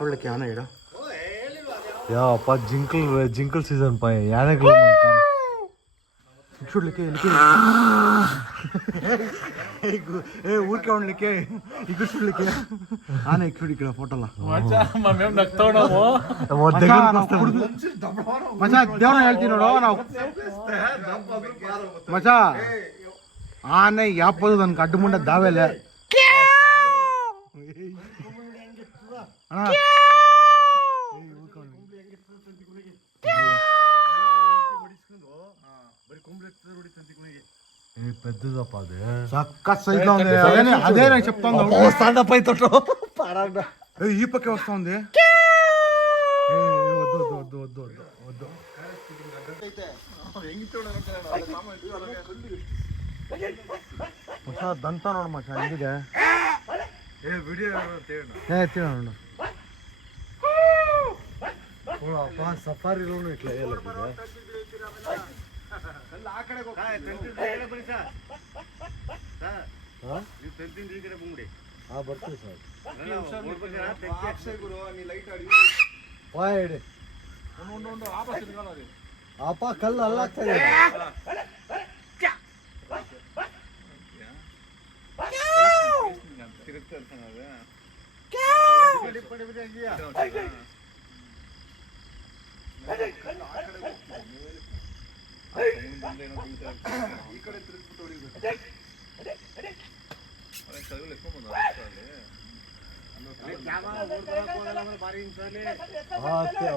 చూడలేక ఆన ఇడ ಯಾವಪ್ಪ ಜಿಂಕಲ್ ಸೀಸನ್ ಪಾಯ ಯಾನೆಗಳು చూడలేకే ఊరికే ఉండలేకే ఇక్కడ చూడలేకే ఆన చూడు ఇక్కడ ఫోటోలో ಮಚಾ ದೇವ್ರ ಹೇಳ್ತೀನಿ ನೋಡು ನಾವು ಮಚಾ ಆನೆ ಯಾಪದು ನನ್ಗೆ ಅಡ್ಡು ಮುಂಡೆ ದಾವೆಲೆ పెద్దదప్ప అది సక్కత్ సైజులో ఉంది అదే నేను చెప్తాను వస్తాండప్ప ఈ పక్కే వస్తా ఉంది వద్దు వద్దు ದಂತ ನೋಡು ಮಚ್ಚ ಹೆಂಗಿದೆ ನೋಡು ಸಫಾರಿಲೂ ಇಟ್ಲ ಬರ್ತೀವಿ ಸರ್ ಅಪ್ಪ ಕಲ್ಲು ಅಲ್ಲಾಗ್ತಾ ಇದೆ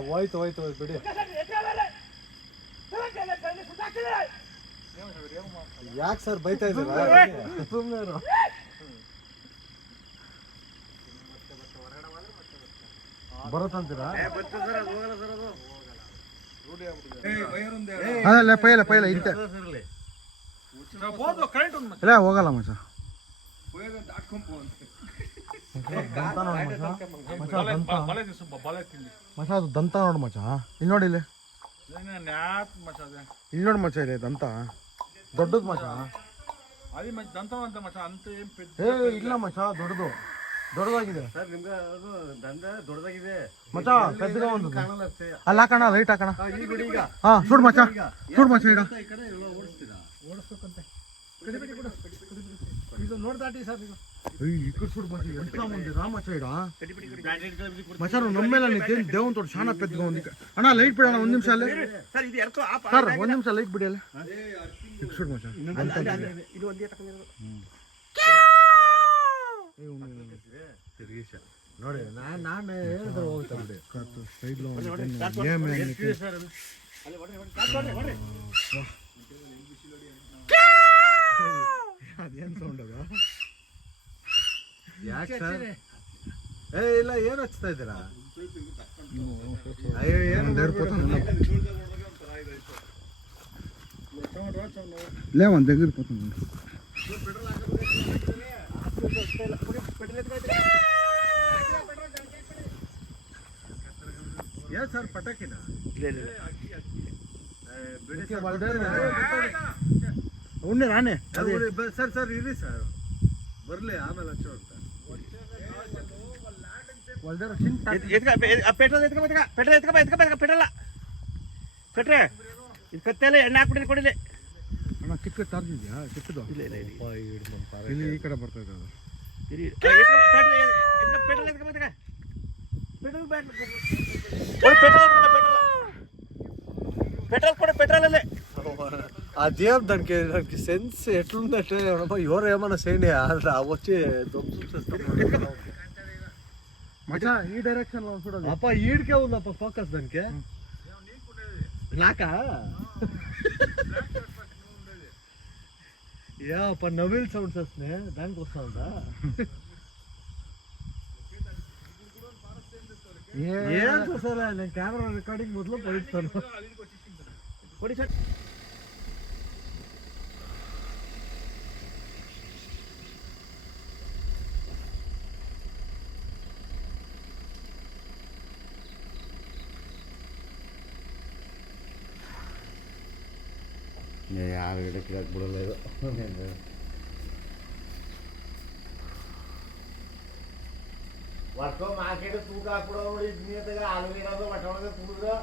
ಹೋಯ್ತು ಬಿಡಿ ಯಾಕೆ ಸರ್ ಬೈತಾ ಇದ್ದೀರಾ ಸುಮ್ಮನೆ ಬರುತ್ತಂತೀರಾ ಅದಲ್ಲ ಪೈಲ ಇಂತೆ ಇಲ್ಲ ಹೋಗಲ್ಲ ಮಚ್ಚ ಮಚ್ಚ ಅದು ದಂತ ನೋಡು ಮಚ್ಚ ಇಲ್ಲಿ ನೋಡಿ ಇಲ್ಲಿ ನೋಡಿ ಮಚ್ಚ ಇಲ್ಲಿ ದಂತ ದೊಡ್ಡದು ಮಚ್ಚ ಇಲ್ಲ ಮಚ್ಚ ದೊಡ್ಡದಾಗಿದೆ ಮಚ್ಚ ಪೆದ್ದಗ ಒಂದು ಅಲ್ಲ ಹಾಕೋಣ ಲೈಟ್ ಹಾಕೋಣ ಹಾ ಸುಡ್ ಮಚ್ಚ ಈಗ ನೋಡ್ದಾಟಿ ಸರ್ ఇక్కడ చూడు మచ్చ ఎంత ఉంది రామచ్చ ఇడ మచ్చ నమ్మేలా దేవుని తోడు చాలా పెద్దగా ఉంది అన్న లైట్ బిడాల 1 నిమిషాలే సార్ 1 నిమిష లైట్ బిడాల ఇక్కడ చూడు మచ్చ ఇది ಒಂದೇ ನೋಡಿ ನಾನು ಹೇಳಿದ್ರೆ ಹೋಗ್ತಾ ಬಿಡಿ ಸೈಡ್ లో ಅದೇನ್ ಸೌಂಡ್ ಅದ ಯಾಕೆ ಸರ್ ಇಲ್ಲ ಏನು ಹಚ್ತಾ ಇದ್ದೀರಾ లే మన దగ్గర పోతుంది ಏನ್ ಸರ್ ಪಟಾಕಿನ ಉಣ್ಣೆ ನಾನೇ ಸರ್ ಇರಿ ಸರ್ ಬರ್ಲಿ ಆಮೇಲೆ ಹಚ್ಚೋ ಅಂತ ಪೆಟ್ರೋಲ್ ಇದು ಕತ್ತೆಲ್ಲ ಎಣ್ಣೆ ಹಾಕ್ಬಿಟ್ಟು ಕೊಡಿಲ್ಲ ಅಣ್ಣ ಚಿಕ್ಕ ಚಾರ್ಜ್ ಇದೆಯಾ ಚಿಕ್ಕದು ಇಲ್ಲಿ ಈ ಕಡೆ ಬರ್ತಾ ಇದೆ పెట్రోల్ అదేం దానికి సెన్స్ ఎట్లుందంటే ఎవరు ఏమన్నా చేయండి వచ్చి మచ్చా ఈ డైరెక్షన్ లో చూడాలి అప్ప ఈడికే ఉందప్ప ఫోకస్ దానికి నాకా యా అప్ప నవిల్ సౌండ్స్ వస్తున్నాయి దానికి వస్తా ఉందా ఏం చూసారా నేను కెమెరా రికార్డింగ్ మొదలు పడిస్తాను ಯಾರು ಗಿಡಕ್ಕೆ ಬಿಡಲ್ಲ ಇದು ವರ್ಷ ಮಾರ್ಕೆಟ್ ತೂಕ ಹಾಕ್ಬಿಡೋ ನೋಡಿ, ಹಾಲು ಇರೋದು ಹೊಟ್ಟೆ ಒಳಗೆ ತುಂಬಿದ್ರು